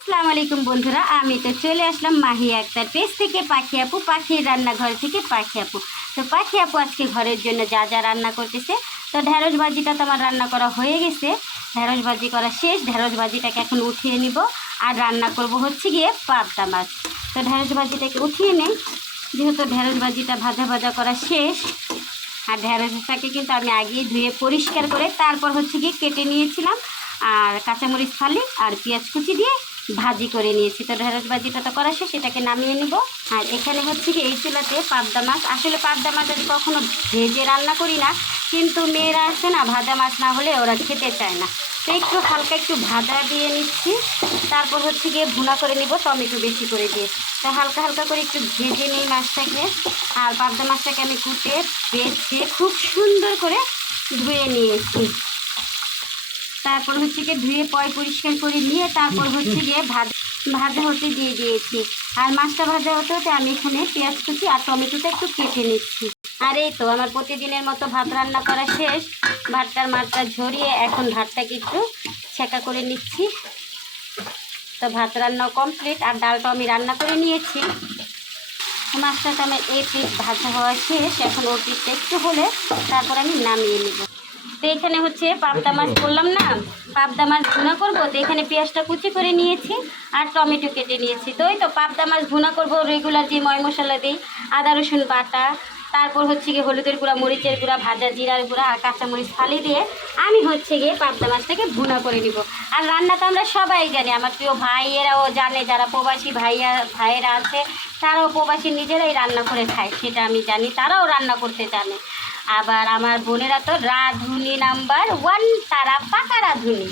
আসসালামু আলাইকুম বন্ধুরা, আমি তো চলে আসলাম মাহি আক্তার পেজ থেকে পাখি আপু পাখির রান্নাঘর থেকে পাখি আপু। তো পাখি আপু আজকে ঘরের জন্য যা যা রান্না করতেছে। তো ঢেঁড়স ভাজিটা তো আমার রান্না করা হয়ে গেছে, ঢেঁড়স ভাজি করা শেষ। ঢেঁড়স ভাজিটাকে এখন উঠিয়ে নিব আর রান্না করব হচ্ছে গিয়ে পাবদা মাছ। তো ঢেঁড়স ভাজিটাকে উঠিয়ে নেই, যেহেতু ঢেঁড়স ভাজিটা ভাজা ভাজা করা শেষ। আর ঢেঁড়সটাকে কিন্তু আমি আগেই ধুয়ে পরিষ্কার করে তারপর হচ্ছে গিয়ে কেটে নিয়েছিলাম, আর কাঁচামরিচ ফালি আর পেঁয়াজ কুচি দিয়ে ভাজি করে নিয়েছি। তো ঢেঁড়স ভাজিটা তো করা শেষ, সেটাকে নামিয়ে নিব। আর এখানে হচ্ছে কি এই চুলাতে পাবদা মাছ, আসলে পাবদা মাছ আমি কখনো ভেজে রান্না করি না, কিন্তু মেয়েরা আছে না, ভাজা মাছ না হলে ওরা খেতে চায় না। তো একটু হালকা একটু ভাজা দিয়ে নিচ্ছি, তারপর হচ্ছে গিয়ে ভুনা করে নিব টমেটো বেশি করে দিয়ে। তো হালকা হালকা করে একটু ভেজে নিই মাছটাকে। আর পাবদা মাছটাকে আমি কুটে বেছে খুব সুন্দর করে ধুয়ে নিয়েছি। তারপর হচ্ছে গিয়ে ধুয়ে পরিষ্কার করে নিয়ে তারপর হচ্ছে গিয়ে ভাজা হতে দিয়ে দিয়েছি। আর মাছটা ভাজা হতে হতে আমি এখানে পেঁয়াজ কুচি আর টমেটোটা একটু কেটে নিচ্ছি। আর এই তো আমার প্রতিদিনের মতো ভাত রান্না করা শেষ। ভাতটার মাছটা ঝরিয়ে এখন ভাতটাকে একটু ছেঁকা করে নিচ্ছি। তো ভাত রান্না কমপ্লিট, আর ডালটা আমি রান্না করে নিয়েছি। মাছটা তো আমার এই পিঠ ভাজা হওয়া শেষ, এখন ওর পিঠটা একটু হলে তারপর আমি নামিয়ে নেব। তো এখানে হচ্ছে পাবদা মাছ করলাম না, পাবদা মাছ ভুনা করবো। তো এখানে পেঁয়াজটা কুচি করে নিয়েছি আর টমেটো কেটে নিয়েছি। তো ওই তো পাবদা মাছ ভুনা করবো রেগুলার যে ময় মশলা দিই, আদা রসুন বাটা, তারপর হচ্ছে গিয়ে হলুদের গুঁড়া, মরিচের গুঁড়া, ভাজা জিরার গুঁড়া আর কাঁচামরিচ ফালি দিয়ে আমি হচ্ছে গিয়ে পাবদা মাছটাকে ভুনা করে নিব। আর রান্না তো আমরা সবাই জানি, আমার প্রিয় ভাইয়েরাও জানে, যারা প্রবাসী ভাইয়েরা আছে তারাও প্রবাসী নিজেরাই রান্না করে খায়, সেটা আমি জানি, তারাও রান্না করতে জানে। আবার আমার বোনেরা তো রাঁধুনি নাম্বার 1, তারা পাকা রাঁধুনি।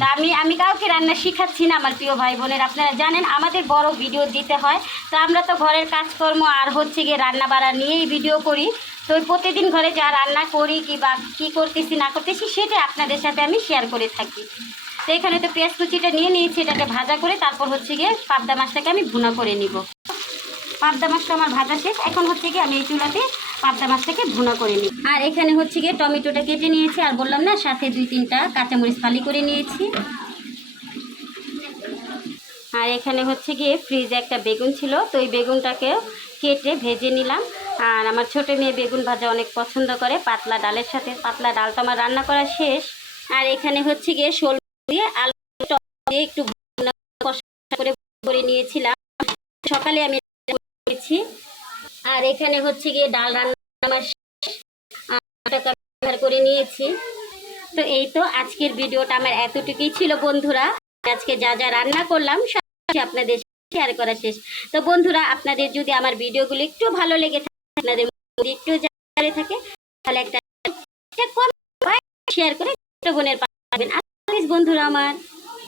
তা আমি কাউকে রান্না শিখাচ্ছি না আমার প্রিয় ভাই বোনের, আপনারা জানেন আমাদের বড় ভিডিও দিতে হয়। তো আমরা তো ঘরের কাজকর্ম আর হচ্ছে গিয়ে রান্না বাড়া নিয়েই ভিডিও করি। তো ওই প্রতিদিন ঘরে যা রান্না করি কি বা কী করতেছি না করতেছি সেটা আপনাদের সাথে আমি শেয়ার করে থাকি। তো এখানে তো পেঁয়াজ কুচিটা নিয়ে নিয়েছি, এটাকে ভাজা করে তারপর হচ্ছে গিয়ে পাবদা মাছটাকে আমি ভুনা করে নিব। পাবদা মাছটা আমার ভাজা শেষ, এখন হচ্ছে গিয়ে আমি এই চুলাতে পাবদা মাছটাকে ভুনা করে নিই। আর এখানে হচ্ছে গিয়ে টমেটোটা কেটে নিয়েছি, আর বললাম না সাথে 2-3টা কাঁচামরিচ ফালি করে নিয়েছি। আর এখানে হচ্ছে গিয়ে ফ্রিজে একটা বেগুন ছিল, তো ওই বেগুনটাকে কেটে ভেজে নিলাম। আর আমার ছোটো মেয়ে বেগুন ভাজা অনেক পছন্দ করে পাতলা ডালের সাথে। পাতলা ডালটা আমার রান্না করা শেষ। আর এখানে হচ্ছে গিয়ে শোল দিয়ে আলু দিয়ে একটু করে নিয়েছিলাম, সকালে আমি করেছি। আর এখানে হচ্ছে গিয়ে ডাল রান্না আমার ব্যবহার করে নিয়েছি। তো এই তো আজকের ভিডিওটা আমার এতটুকুই ছিল বন্ধুরা। আজকে যা যা রান্না করলাম সব আপনাদের শেয়ার করা শেষ। তো বন্ধুরা, আপনাদের যদি আমার ভিডিওগুলো একটু ভালো লেগে থাকে, আপনাদের একটু জানারে থাকে, তাহলে একটা শেয়ার করে বোনের পাবেন। বন্ধুরা আমার।